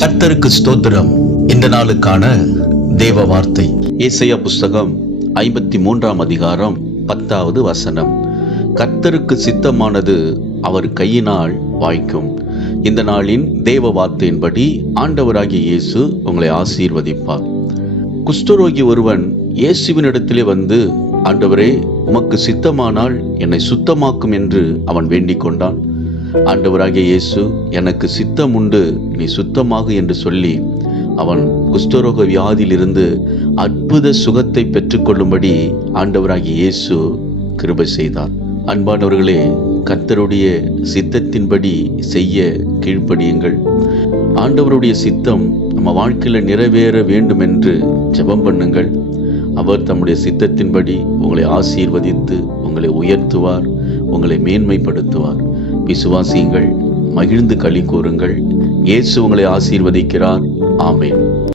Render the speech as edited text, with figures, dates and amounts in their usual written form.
கர்த்தருக்கு ஸ்தோத்திரம். இந்த நாளுக்கான தேவ வார்த்தை ஏசாயா புஸ்தகம் 53 அதிகாரம் 10வது வசனம். கர்த்தருக்கு சித்தமானது அவர் கையினால் வாய்க்கும். இந்த நாளின் தேவ வார்த்தையின்படி ஆண்டவராகிய இயேசு உங்களை ஆசீர்வதிப்பார். குஷ்டரோகி ஒருவன் இயேசுவினிடத்திலே வந்து, ஆண்டவரே, உமக்கு சித்தமானால் என்னை சுத்தமாக்கும் என்று அவன் வேண்டிக் கொண்டான். ஆண்டவராகிய இயேசு, எனக்கு சித்தம் உண்டு, நீ சுத்தமாகு என்று சொல்லி அவன் குஷ்டரோக வியாதியிலிருந்து அற்புத சுகத்தை பெற்றுக்கொள்ளும்படி ஆண்டவராகிய இயேசு கிருபை செய்தார். அன்பானவர்களே, கர்த்தருடைய சித்தத்தின்படி செய்ய கீழ்ப்படியுங்கள். ஆண்டவருடைய சித்தம் நம்ம வாழ்க்கையில் நிறைவேற வேண்டும் என்று ஜெபம் பண்ணுங்கள். அவர் தம்முடைய சித்தத்தின்படி உங்களை ஆசீர்வதித்து உங்களை உயர்த்துவார், உங்களை மேன்மைப்படுத்துவார். விசுவாசியுங்கள், மகிழ்ந்து களி கூறுங்கள். இயேசு உங்களை ஆசீர்வதிக்கிறார். ஆமென்.